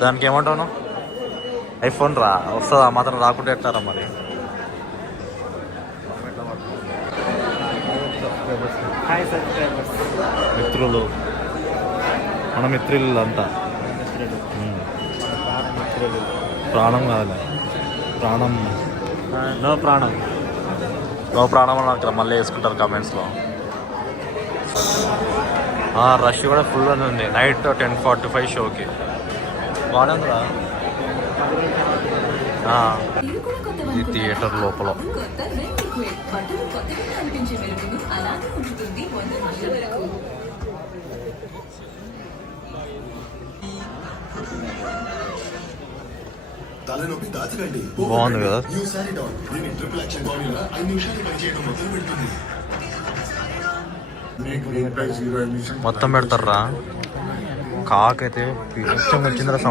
దానికి ఏమంటావు? ఐఫోన్ రా వస్తుందా మాత్రం రాకుంటే ఎట్టారా మరి? మిత్రులు, మన మిత్రులు అంతా ప్రాణం కాదు, ప్రాణం నో ప్రాణం అని అక్కడ మళ్ళీ వేసుకుంటారు కామెంట్స్లో. రష్ కూడా ఫుల్ అని ఉంది. నైట్ 10:45 షోకి బాగుందిరా. ఈ థియేటర్ లోపల తలనొప్పి దాచకండి, బాగుంది కదా. మొత్తం పెడతారా. కాకైతే వచ్చిందిరా.